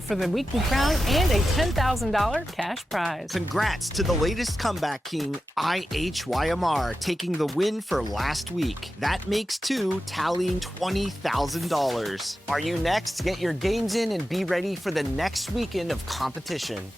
for the weekly crown and a $10,000 cash prize. Congrats to the latest comeback king, IHYMR, taking the win for last week. That makes 2, tallying $20,000. Are you next? Get your games in and be ready for the next weekend of competition.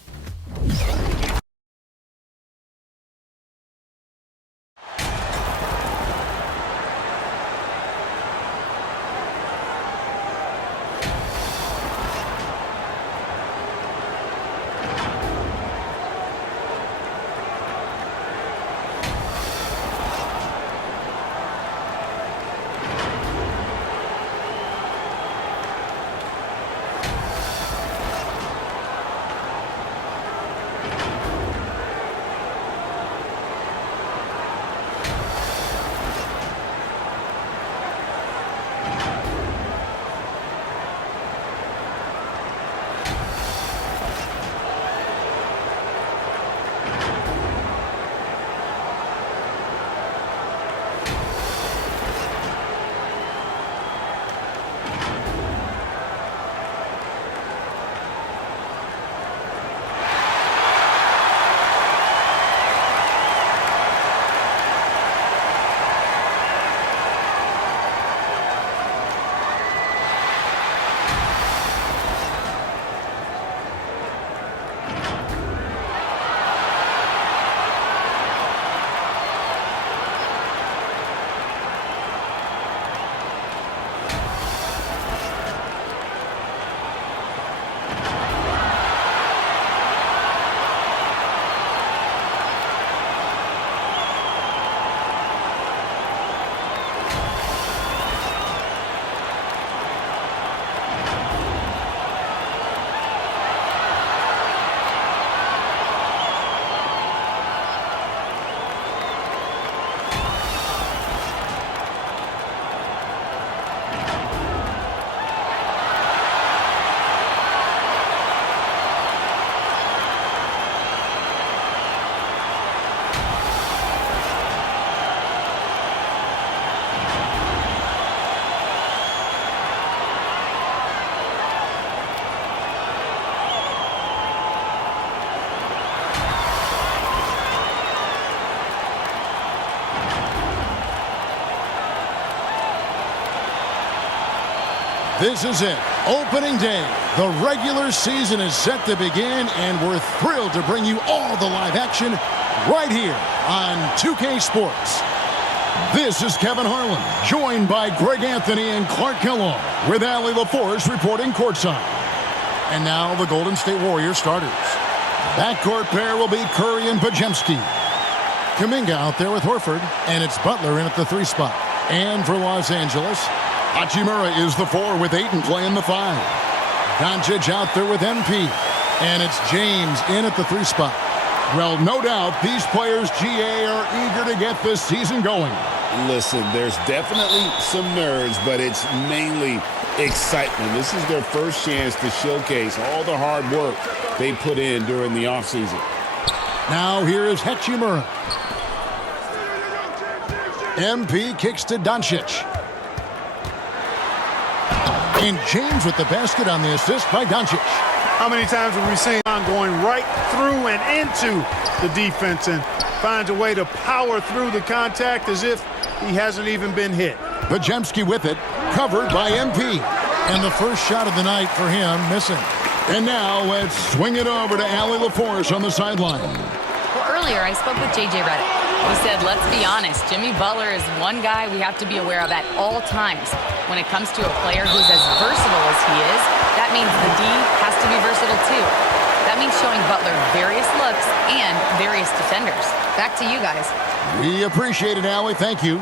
This is it. Opening day. The regular season is set to begin, and we're thrilled to bring you all the live action right here on 2K Sports. This is Kevin Harlan, joined by Greg Anthony and Clark Kellogg, with Allie LaForce reporting courtside. And now the Golden State Warriors starters. Backcourt pair will be Curry and Podziemski. Kuminga out there with Horford, and it's Butler in at the 3 spot. And for Los Angeles, Hachimura is the 4 with Ayton playing the 5. Doncic out there with MP. And it's James in at the 3 spot. Well, no doubt these players, GA, are eager to get this season going. Listen, there's definitely some nerves, but it's mainly excitement. This is their first chance to showcase all the hard work they put in during the offseason. Now here is Hachimura. MP kicks to Doncic. And James with the basket on the assist by Doncic. How many times have we seen him going right through and into the defense and finds a way to power through the contact as if he hasn't even been hit? Podziemski with it, covered by MP. And the first shot of the night for him, missing. And now let's swing it over to Allie LaForce on the sideline. Well, earlier I spoke with J.J. Redick. He said, let's be honest, Jimmy Butler is one guy we have to be aware of at all times. When it comes to a player who's as versatile as he is, that means the D has to be versatile too. That means showing Butler various looks and various defenders. Back to you guys. We appreciate it, Allie. Thank you.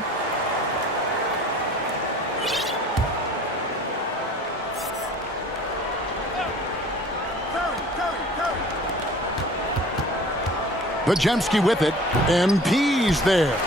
Podziemski with it. MP's there.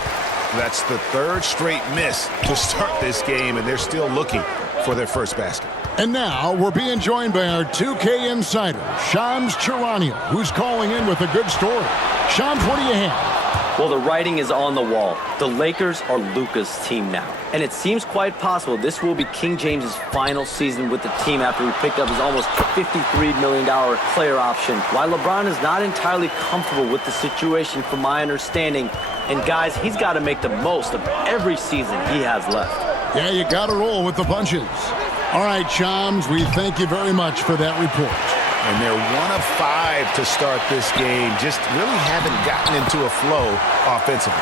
That's the 3rd straight miss to start this game, and they're still looking for their first basket. And now we're being joined by our 2K insider, Shams Charania, who's calling in with a good story. Shams, what do you have? Well, the writing is on the wall. The Lakers are Luka's team now. And it seems quite possible this will be King James's final season with the team after he picked up his almost $53 million player option. While LeBron is not entirely comfortable with the situation from my understanding, and guys, he's got to make the most of every season he has left. Yeah, you got to roll with the punches. All right, Chams, we thank you very much for that report. And they're 1 of 5 to start this game. Just really haven't gotten into a flow offensively.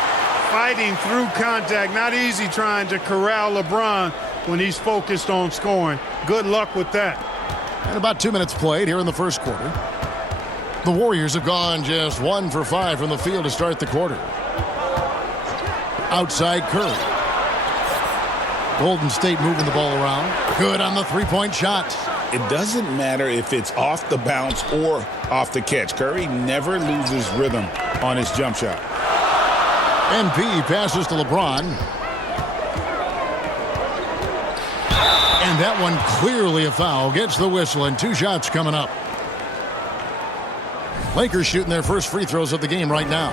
Fighting through contact. Not easy trying to corral LeBron when he's focused on scoring. Good luck with that. And about 2 minutes played here in the first quarter. The Warriors have gone just 1 for 5 from the field to start the quarter. Outside Curry. Golden State moving the ball around. Good on the three-point shot. It doesn't matter if it's off the bounce or off the catch. Curry never loses rhythm on his jump shot. MP passes to LeBron. And that one clearly a foul. Gets the whistle, and 2 shots coming up. Lakers shooting their first free throws of the game right now.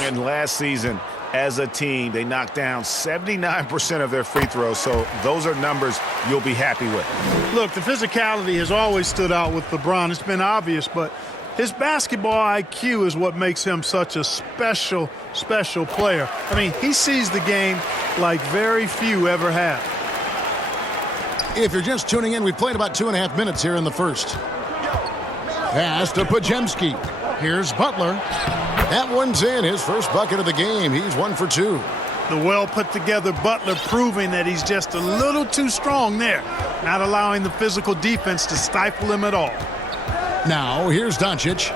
And last season, as a team, they knocked down 79% of their free throws, so those are numbers you'll be happy with. Look, the physicality has always stood out with LeBron. It's been obvious, but his basketball IQ is what makes him such a special, special player. I mean, he sees the game like very few ever have. If you're just tuning in, we've played about 2.5 minutes here in the first. Pass to Podziemski. Here's Butler. That one's in, his first bucket of the game. He's 1 for 2. The well-put-together Butler proving that he's just a little too strong there, not allowing the physical defense to stifle him at all. Now, here's Doncic.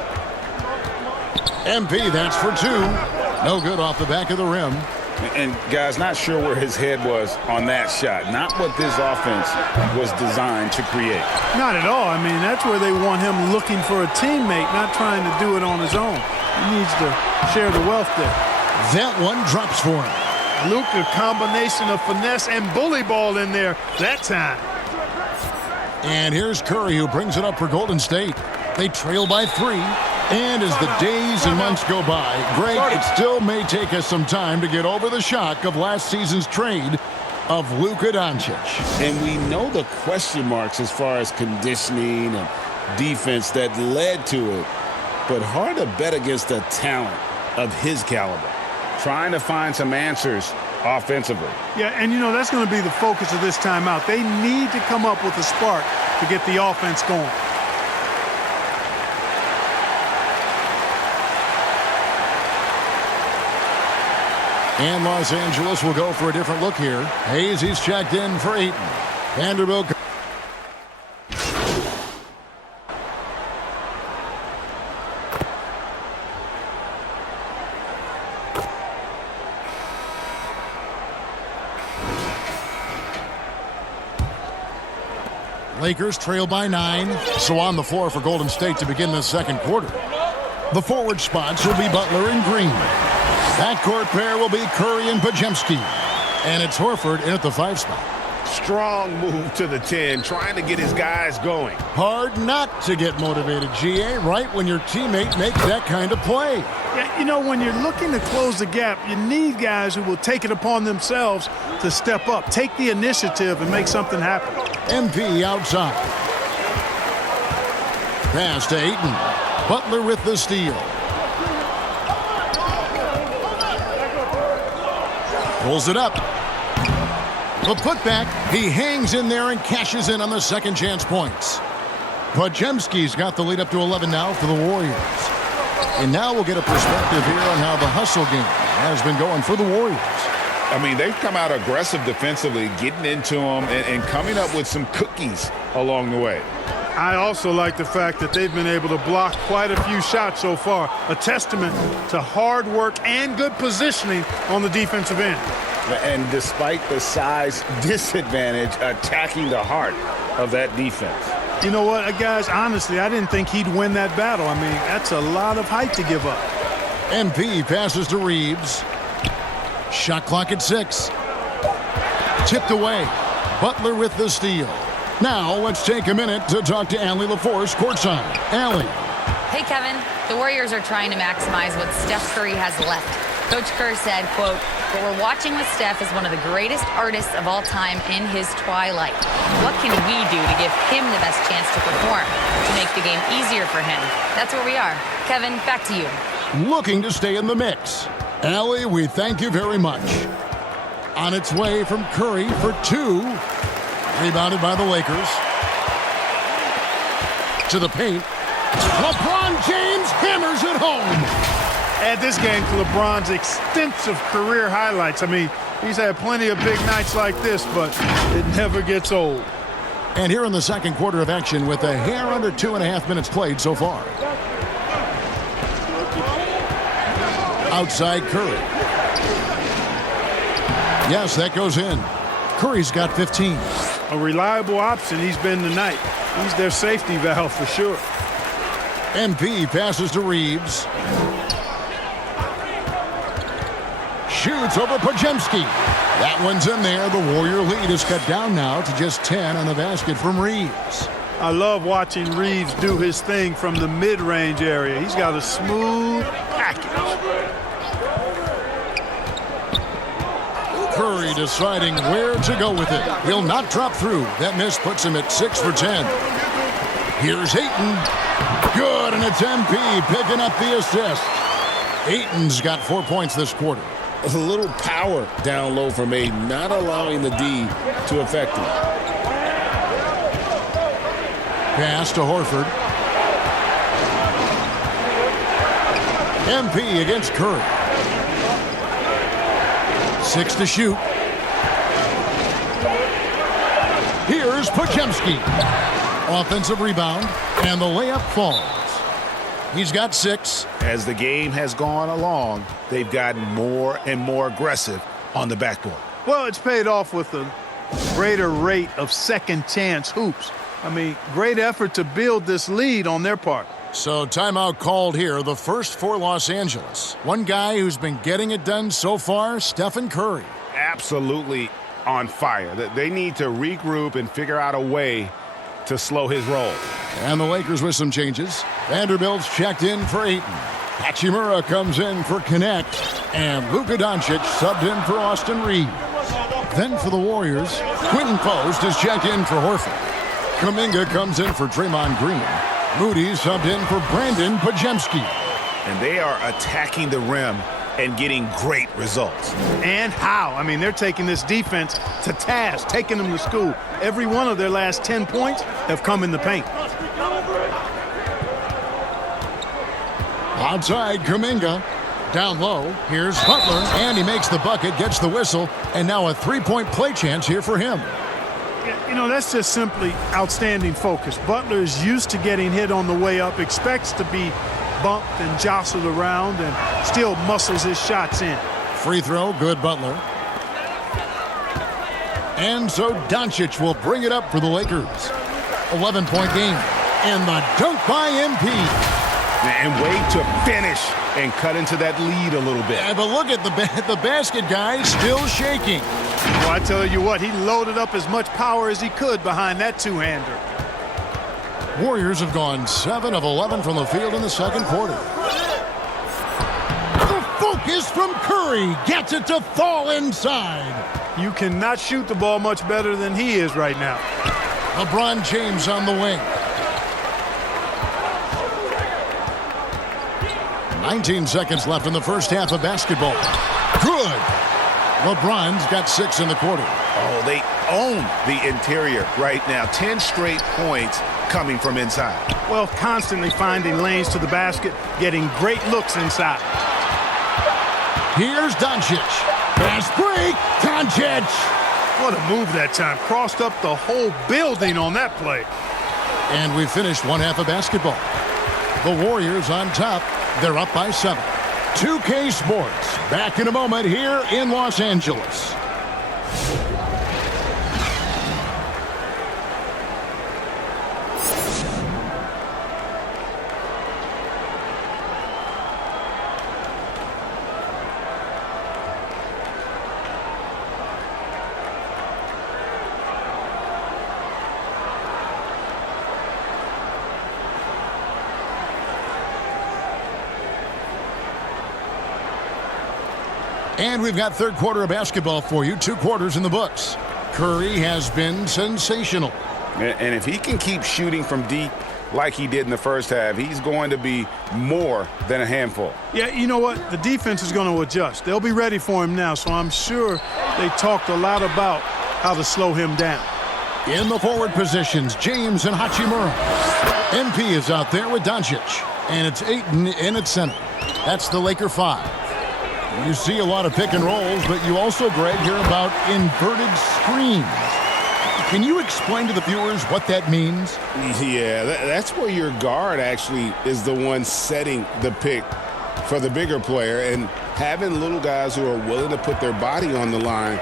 MP, that's for 2. No good off the back of the rim. And, guys, not sure where his head was on that shot. Not what this offense was designed to create. Not at all. I mean, that's where they want him looking for a teammate, not trying to do it on his own. He needs to share the wealth there. That one drops for him. Luka, combination of finesse and bully ball in there that time. And here's Curry, who brings it up for Golden State. They trail by 3. And as the days and months go by, Greg, it still may take us some time to get over the shock of last season's trade of Luka Doncic. And we know the question marks as far as conditioning and defense that led to it. But hard to bet against the talent of his caliber. Trying to find some answers offensively. Yeah, and you know, that's going to be the focus of this timeout. They need to come up with a spark to get the offense going. And Los Angeles will go for a different look here. Hayes, he's checked in for Ayton. Vanderbilt. Lakers trail by 9. So on the floor for Golden State to begin the second quarter. The forward spots will be Butler and Green. Backcourt pair will be Curry and Podziemski. And it's Horford in at the 5 spot. Strong move to the 10, trying to get his guys going. Hard not to get motivated, GA, right when your teammate makes that kind of play. Yeah, you know, when you're looking to close the gap, you need guys who will take it upon themselves to step up, take the initiative, and make something happen. MP outside. Pass to Ayton. Butler with the steal. Pulls it up. The putback. He hangs in there and cashes in on the second chance points. Podziemski's got the lead up to 11 now for the Warriors. And now we'll get a perspective here on how the hustle game has been going for the Warriors. I mean, they've come out aggressive defensively, getting into them and coming up with some cookies along the way. I also like the fact that they've been able to block quite a few shots so far. A testament to hard work and good positioning on the defensive end. And despite the size disadvantage, attacking the heart of that defense. You know what, guys, honestly, I didn't think he'd win that battle. I mean, that's a lot of height to give up. MP passes to Reeves. Shot clock at 6. Tipped away. Butler with the steal. Now let's take a minute to talk to Allie LaForce courtside. Allie. Hey, Kevin. The Warriors are trying to maximize what Steph Curry has left. Coach Kerr said, quote, "What we're watching with Steph is one of the greatest artists of all time in his twilight. What can we do to give him the best chance to perform, to make the game easier for him?" That's where we are. Kevin, back to you. Looking to stay in the mix. Allie, we thank you very much. On its way from Curry for two. Rebounded by the Lakers. To the paint. LeBron James hammers it home. Add this game to LeBron's extensive career highlights. I mean, he's had plenty of big nights like this, but it never gets old. And here in the second quarter of action with a hair under 2.5 minutes played so far. Outside Curry. Yes, that goes in. Curry's got 15. A reliable option he's been tonight. He's their safety valve for sure. MP passes to Reeves. Shoots over Podziemski. That one's in there. The Warrior lead is cut down now to just 10 on the basket from Reeves. I love watching Reeves do his thing from the mid-range area. He's got a smooth package. Curry deciding where to go with it. He'll not drop through. That miss puts him at 6 for 10. Here's Ayton. Good, and it's MP picking up the assist. Ayton's got 4 points this quarter. A little power down low from Ayton, not allowing the D to affect him. Pass to Horford. MP against Curry. 6 to shoot. Here's Podziemski. Offensive rebound, and the layup falls. He's got 6. As the game has gone along, they've gotten more and more aggressive on the backboard. Well, it's paid off with a greater rate of second chance hoops. I mean, great effort to build this lead on their part. So timeout called here, the first for Los Angeles. One guy who's been getting it done so far, Stephen Curry. Absolutely on fire. They need to regroup and figure out a way to slow his roll. And the Lakers with some changes. Vanderbilt's checked in for Ayton. Hachimura comes in for Connect. And Luka Doncic subbed in for Austin Reeves. Then for the Warriors, Quentin Post is checked in for Horford. Kuminga comes in for Draymond Green. Moody subbed in for Brandon Podziemski. And they are attacking the rim and getting great results. And how? I mean, they're taking this defense to task, taking them to school. Every one of their last 10 points have come in the paint. Outside, Kuminga. Down low, here's Butler, and he makes the bucket, gets the whistle, and now a three-point play chance here for him. You know, that's just simply outstanding focus. Butler is used to getting hit on the way up, expects to be bumped and jostled around, and still muscles his shots in. Free throw, good Butler. And so Doncic will bring it up for the Lakers. 11-point game. And the dunk by MP. And wait to finish and cut into that lead a little bit. Yeah, but look at the basket guy still shaking. Well, I tell you what, he loaded up as much power as he could behind that two-hander. Warriors have gone 7 of 11 from the field in the second quarter. The focus from Curry gets it to fall inside. You cannot shoot the ball much better than he is right now. LeBron James on the wing. 19 seconds left in the first half of basketball. Good. LeBron's got 6 in the quarter. Oh, they own the interior right now. 10 straight points coming from inside. Well, constantly finding lanes to the basket, getting great looks inside. Here's Doncic. Fast break. Doncic. What a move that time. Crossed up the whole building on that play. And we finished one half of basketball. The Warriors on top. They're up by 7. 2K Sports. Back in a moment here in Los Angeles. And we've got third quarter of basketball for you. 2 quarters in the books. Curry has been sensational. And if he can keep shooting from deep like he did in the first half, he's going to be more than a handful. Yeah, you know what? The defense is going to adjust. They'll be ready for him now, so I'm sure they talked a lot about how to slow him down. In the forward positions, James and Hachimura. MP is out there with Doncic. And it's Ayton in at center. That's the Laker 5. You see a lot of pick and rolls, but you also, Greg, hear about inverted screens. Can you explain to the viewers what that means? Yeah, that's where your guard actually is the one setting the pick for the bigger player, and having little guys who are willing to put their body on the line.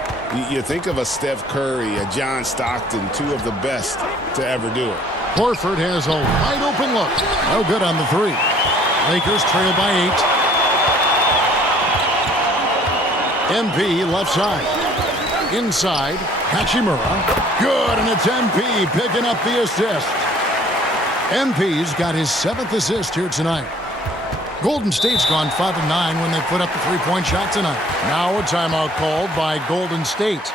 You think of a Steph Curry, a John Stockton, 2 of the best to ever do it. Horford has a wide open look. No good on the 3. Lakers trail by 8. MP left side. Inside, Hachimura. Good, and it's MP picking up the assist. MP's got his 7th assist here tonight. Golden State's gone 5 of 9 when they put up the 3-point shot tonight. Now a timeout called by Golden State.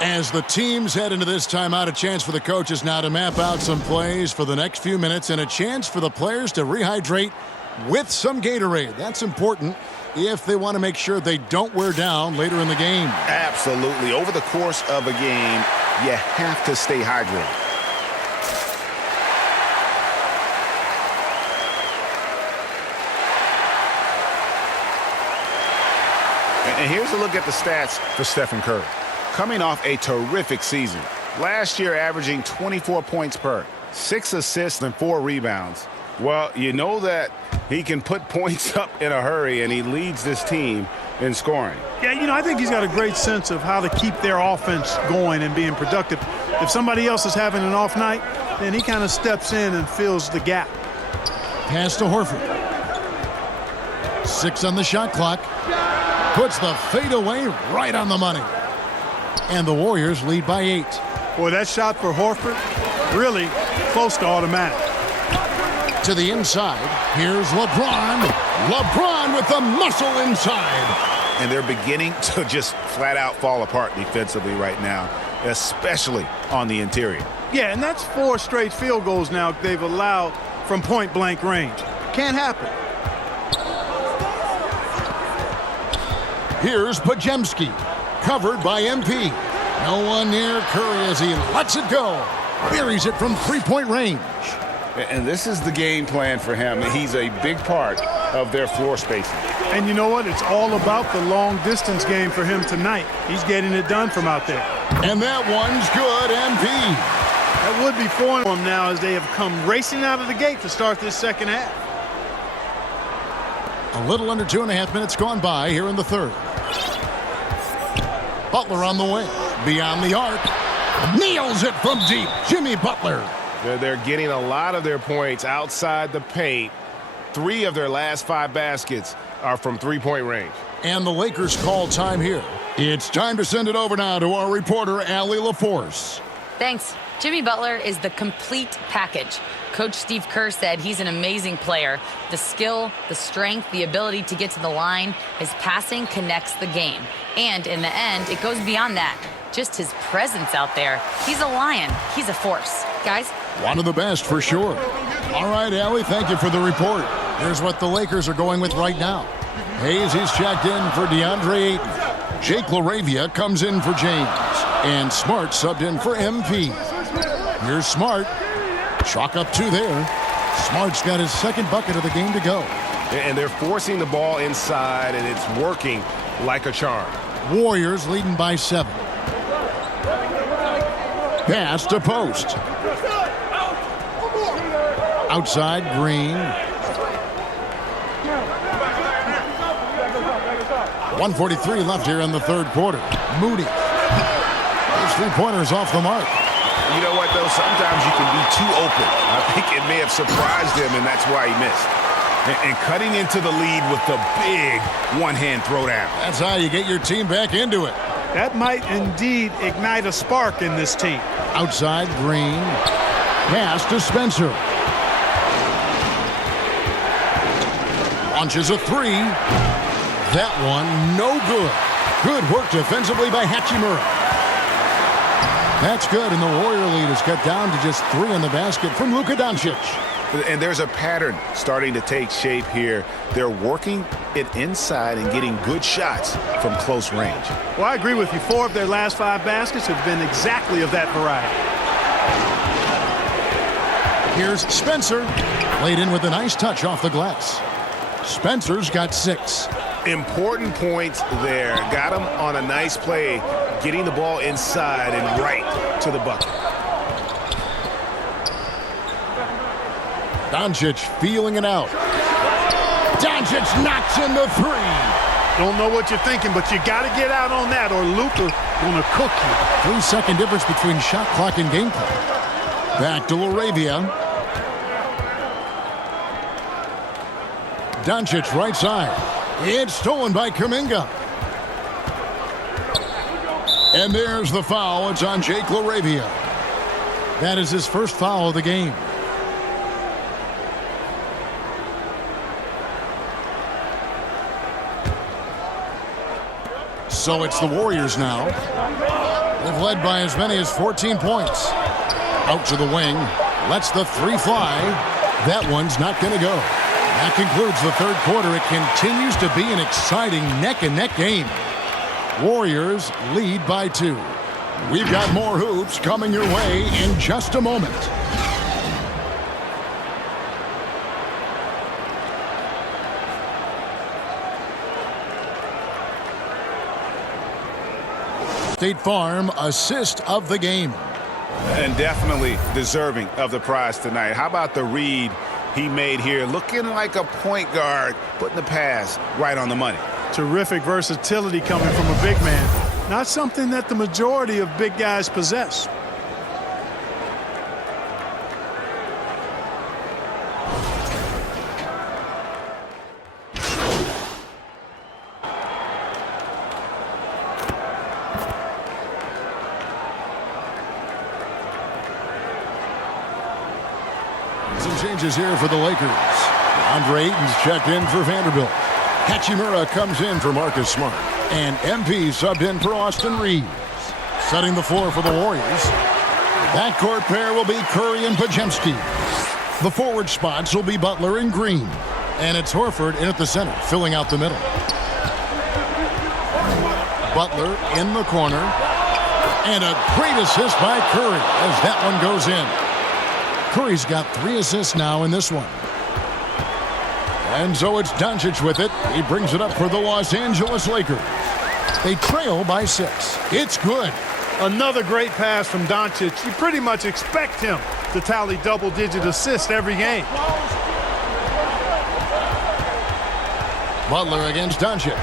As the teams head into this timeout, a chance for the coaches now to map out some plays for the next few minutes and a chance for the players to rehydrate with some Gatorade. That's important if they want to make sure they don't wear down later in the game. Absolutely. Over the course of a game, you have to stay hydrated. And here's a look at the stats for Stephen Curry. Coming off a terrific season. Last year averaging 24 points per, 6 assists and 4 rebounds. Well, you know that he can put points up in a hurry, and he leads this team in scoring. Yeah, you know, I think he's got a great sense of how to keep their offense going and being productive. If somebody else is having an off night, then he kind of steps in and fills the gap. Pass to Horford. 6 on the shot clock. Puts the fadeaway right on the money. And the Warriors lead by 8. Boy, that shot for Horford, really close to automatic. To the inside, here's LeBron. LeBron with the muscle inside. And they're beginning to just flat out fall apart defensively right now, especially on the interior. Yeah, and that's 4 straight field goals now they've allowed from point-blank range. Can't happen. Here's Podziemski, covered by MP. No one near Curry as he lets it go. Buries it from 3-point range. And this is the game plan for him. He's a big part of their floor spacing. And you know what? It's all about the long-distance game for him tonight. He's getting it done from out there. And that one's good, MP. That would be for him now as they have come racing out of the gate to start this second half. A little under 2.5 minutes gone by here in the third. Butler on the way. Beyond the arc. Nails it from deep. Jimmy Butler. They're getting a lot of their points outside the paint. 3 of their last 5 baskets are from 3-point range. And the Lakers call time here. It's time to send it over now to our reporter, Allie LaForce. Thanks. Jimmy Butler is the complete package. Coach Steve Kerr said he's an amazing player. The skill, the strength, the ability to get to the line, his passing connects the game. And in the end, it goes beyond that. Just his presence out there. He's a lion. He's a force. Guys? One of the best for sure. All right, Allie, thank you for the report. Here's what the Lakers are going with right now. Hayes is checked in for DeAndre Ayton. Jake LaRavia comes in for James. And Smart subbed in for MP. Here's Smart. Chalk up 2 there. Smart's got his 2nd bucket of the game to go. And they're forcing the ball inside, and it's working like a charm. Warriors leading by 7. Pass to post. Outside, Green. 1:43 left here in the third quarter. Moody. Those 3-pointers off the mark. You know what, though? Sometimes you can be too open. I think it may have surprised him, and that's why he missed. And cutting into the lead with the big one-hand throwdown. That's how you get your team back into it. That might indeed ignite a spark in this team. Outside, Green. Pass to Spencer. Launches a 3. That one, no good. Good work defensively by Hachimura. That's good, and the Warrior lead is cut down to just 3 in the basket from Luka Doncic. And there's a pattern starting to take shape here. They're working it inside and getting good shots from close range. Well, I agree with you. 4 of their last 5 baskets have been exactly of that variety. Here's Spencer. Laid in with a nice touch off the glass. Spencer's got 6. Important points there. Got him on a nice play, getting the ball inside and right to the bucket. Doncic feeling it out. Doncic knocks in the 3. Don't know what you're thinking, but you got to get out on that or Luka going to cook you. 3-second difference between shot clock and game clock. Back to LaRavia. Doncic right side. It's stolen by Kuminga. And there's the foul. It's on Jake LaRavia. That is his first foul of the game. So it's the Warriors now. They've led by as many as 14 points. Out to the wing. Lets the 3 fly. That one's not going to go. That concludes the third quarter. It continues to be an exciting neck-and-neck game. Warriors lead by 2. We've got more hoops coming your way in just a moment. State Farm assist of the game. And definitely deserving of the prize tonight. How about the read he made here? Looking like a point guard, putting the pass right on the money. Terrific versatility coming from a big man. Not something that the majority of big guys possess. Some changes here for the Lakers. DeAndre Ayton's checked in for Vanderbilt. Hachimura comes in for Marcus Smart. And MP subbed in for Austin Reeves. Setting the floor for the Warriors. Backcourt pair will be Curry and Podziemski. The forward spots will be Butler and Green. And it's Horford in at the center, filling out the middle. Butler in the corner. And a great assist by Curry as that one goes in. Curry's got 3 assists now in this one. And so it's Doncic with it. He brings it up for the Los Angeles Lakers. They trail by 6. It's good. Another great pass from Doncic. You pretty much expect him to tally double-digit assists every game. Butler against Doncic.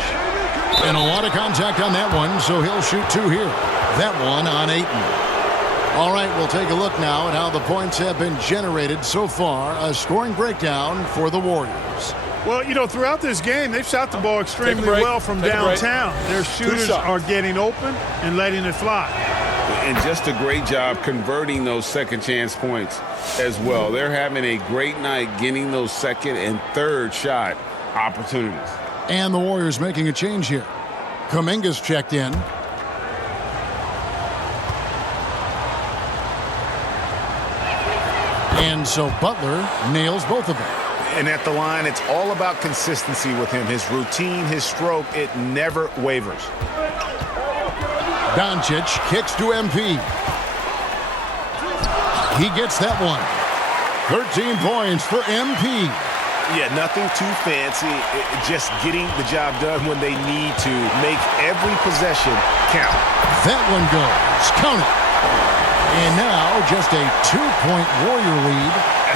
And a lot of contact on that one, so he'll shoot 2 here. That one on Ayton. All right, we'll take a look now at how the points have been generated so far. A scoring breakdown for the Warriors. Well, you know, throughout this game, they've shot the ball extremely well from downtown. Their shooters are getting open and letting it fly. And just a great job converting those second chance points as well. They're having a great night getting those second and third shot opportunities. And the Warriors making a change here. Kuminga's checked in. And so Butler nails both of them. And at the line, it's all about consistency with him. His routine, his stroke, it never wavers. Doncic kicks to MP. He gets that one. 13 points for MP. Yeah, nothing too fancy. Just getting the job done when they need to. Make every possession count. That one goes. Count it. And now just a 2-point Warrior lead.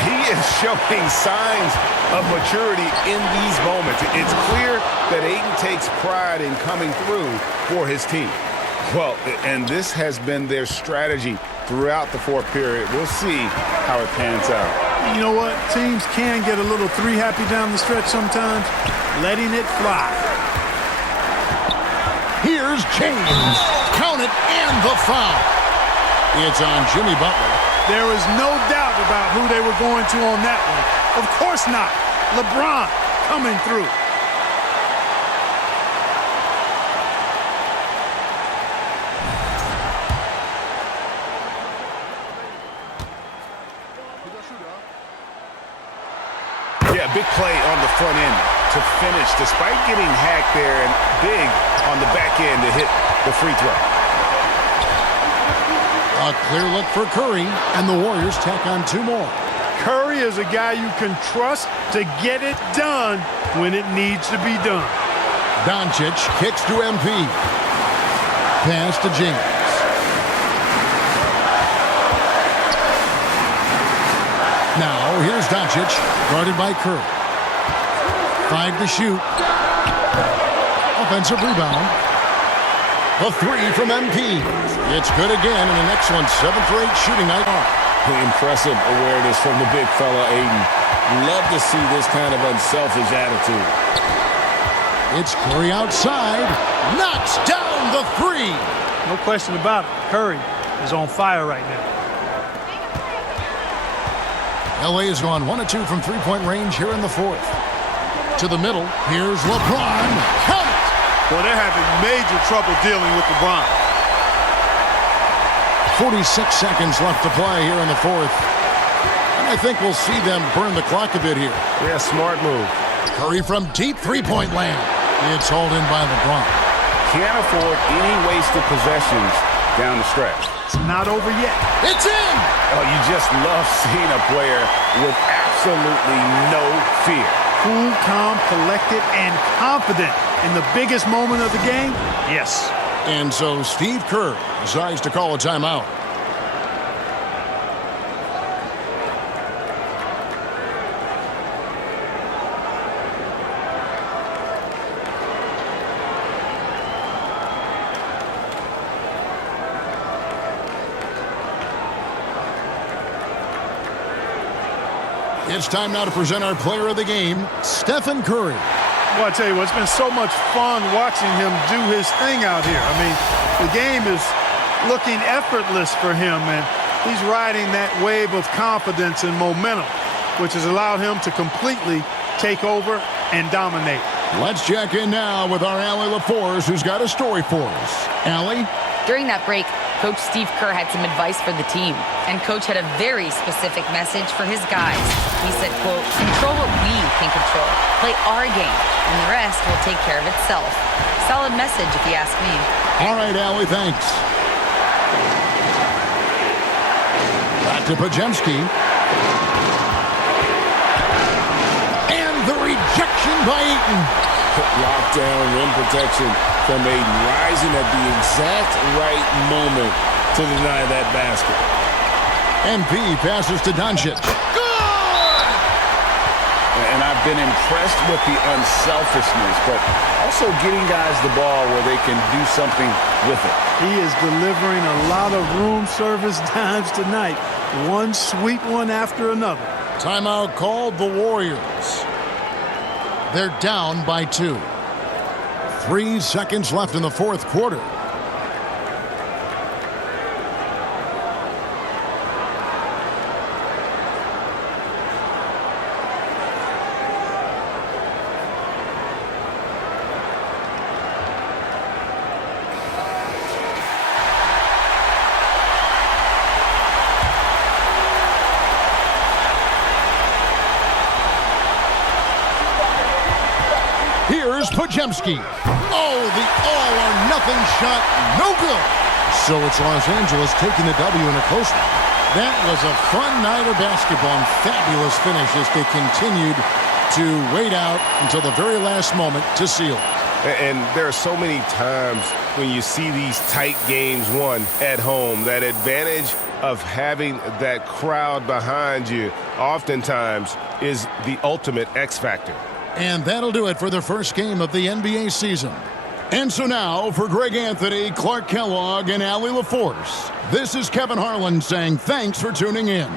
He is showing signs of maturity in these moments. It's clear that Ayton takes pride in coming through for his team. Well, and this has been their strategy throughout the fourth period. We'll see how it pans out. You know what? Teams can get a little three-happy down the stretch sometimes. Letting it fly. Here's James. Count it and the foul. It's on Jimmy Butler. There is no doubt about who they were going to on that one. Of course not. LeBron coming through. big play on the front end to finish, despite getting hacked there and big on the back end to hit the free throw. A clear look for Curry, and the Warriors tack on 2 more. Curry is a guy you can trust to get it done when it needs to be done. Doncic kicks to MP. Pass to James. Now, here's Doncic, guarded by Curry. 5 to shoot. Offensive rebound. The 3 from MP. It's good again, and an excellent 7 for 8 shooting night. Impressive awareness from the big fella, Aiden. Love to see this kind of unselfish attitude. It's Curry outside. Knocks down the 3. No question about it. Curry is on fire right now. LA has gone 1 of 2 from three-point range here in the 4th. To the middle, here's LeBron. Count it! Well, they're having major trouble dealing with LeBron. 46 seconds left to play here in the 4th. And I think we'll see them burn the clock a bit here. Yeah, smart move. Curry from deep three-point land. It's hauled in by LeBron. Can't afford any wasted possessions down the stretch. It's not over yet. It's in! Oh, you just love seeing a player with absolutely no fear. Cool, calm, collected, and confident in the biggest moment of the game? Yes. And so Steve Kerr decides to call a timeout. It's time now to present our player of the game, Stephen Curry. Well, I tell you what, it's been so much fun watching him do his thing out here. I mean, the game is looking effortless for him, and he's riding that wave of confidence and momentum, which has allowed him to completely take over and dominate. Let's check in now with our Allie LaForce, who's got a story for us. Allie? During that break, Coach Steve Kerr had some advice for the team, and Coach had a very specific message for his guys. He said, quote, "Control what we can control. Play our game, and the rest will take care of itself." Solid message, if you ask me. All right, Allie, thanks. Back to Podziemski. And the rejection by Ayton. Lockdown, rim protection from Ayton, rising at the exact right moment to deny that basket. MP passes to Doncic. Good! And I've been impressed with the unselfishness, but also getting guys the ball where they can do something with it. He is delivering a lot of room service dimes tonight. One sweet one after another. Timeout called the Warriors. They're down by 2. 3 seconds left in the 4th quarter. Here's Podziemski. Oh, the all-or-nothing shot, no good. So it's Los Angeles taking the W in a close one. That was a fun night of basketball and fabulous finish as they continued to wait out until the very last moment to seal it. And there are so many times when you see these tight games won at home, that advantage of having that crowd behind you oftentimes is the ultimate X factor. And that'll do it for the first game of the NBA season. And so now, for Greg Anthony, Clark Kellogg, and Allie LaForce, this is Kevin Harlan saying thanks for tuning in.